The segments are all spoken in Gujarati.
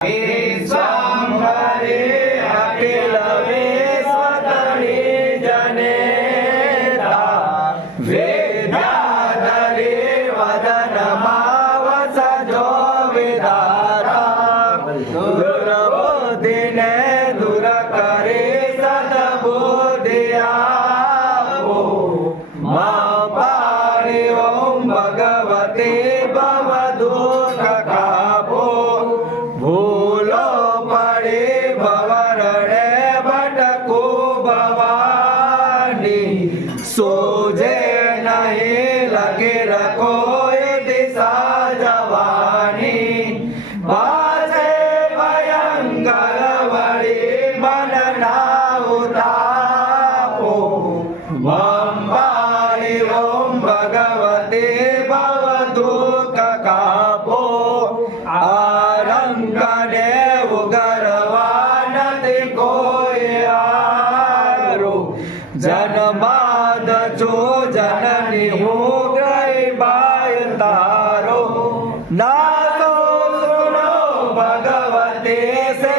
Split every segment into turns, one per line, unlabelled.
Amén. સોજે નહીં લગે કોઈ દિશા જવાની. બાજે ભયંકર વળી મન ના ઉતાપો વંબાણી ઓમ ભગવતે ભવદુઃખ કાપો. આરંગ દેવ ગરવા નથી કોઈ આરો. જન્માદ ભગવતે સે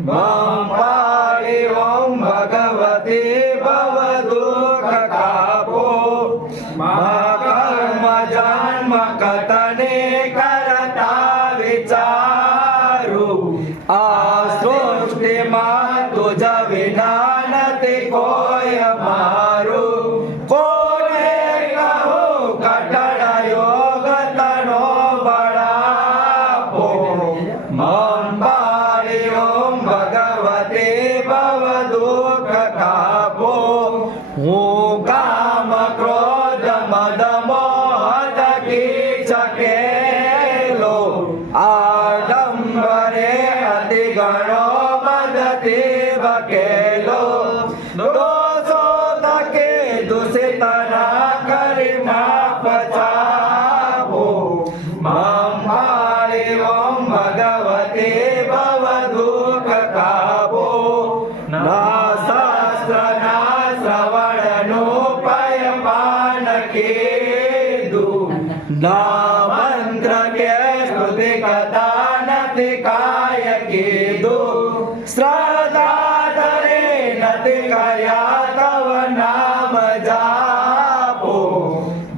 મમ બંપાળી ઓમ ભગવતી ભવ દુઃખ કાપો. મા કર્મ જન્મ કતને કરતા વિચારુ. આ સૃષ્ટિમાં તુજ વિના નથી કોઈ અમારું મંબાળી ઓમ ભગવતે ભવ દુઃખ કાપો હું કામ ક્રોધ મદ મોહ થકી શકેલો આડંબરે અતિ ગણો મદથી વકેલો દોષો થકે દૂષિત કથા નથી કાય કીધું શ્રદ્ધા ધરે નથી કર્યા તવ નામ જાપો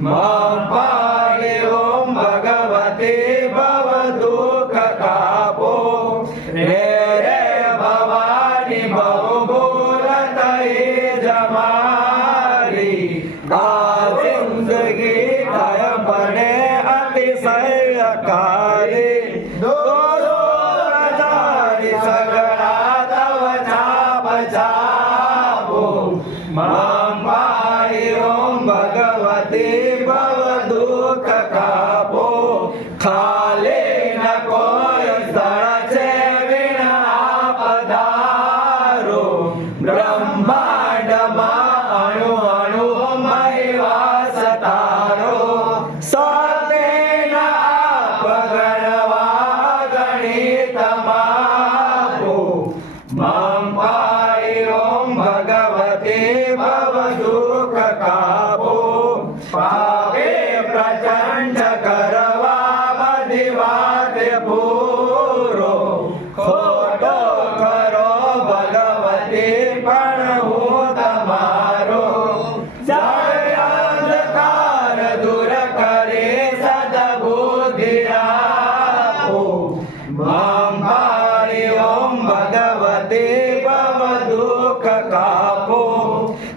મંપાળી ઓમ ભગવતે ભવ દુઃખ કાપો રે રે ભવાની બહુ બોલત એ જમારી પ્રજારી સગળા તવ ચાપ ચાપો મંપાળી ઓમ ભગવતી ભવ દુઃખ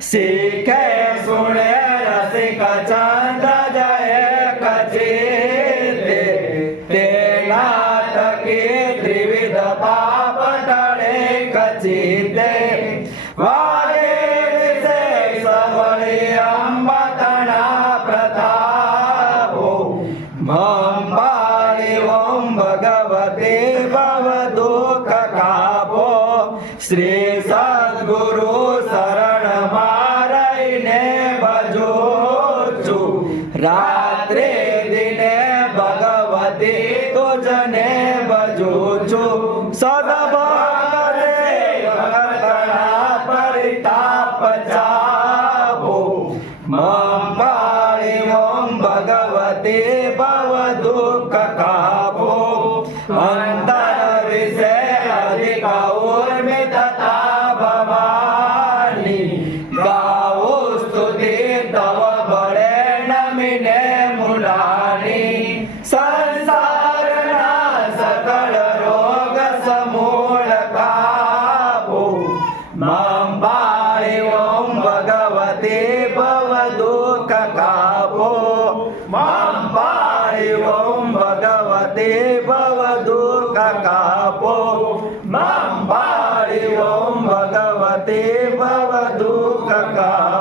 શીખે સુણે રસિક ચંદ જય કચેતે તેના થકી ત્રિવિધ પાપ ટળે કચિતે વાગે વિશે સવળી અંબતના પ્રતાપો મંબાળી ઓમ ભગવતે ભવ દુઃખ કાપો શ્રી રાત્રે દિને ભગવતી તુજને ભજો છું સદભગતે ભગતના પરિતાપ જાપો ದೇವವದೂಕ ಕಾಪೋ ಮಾಂ ಪಾಣಿ ಓಂ ಭಗವತೆ ಭವದೂಕ ಕಾಪೋ ಮಾಂ ಪಾಣಿ ಓಂ ಭಗವತೆ ಭವದೂಕ ಕಾಪೋ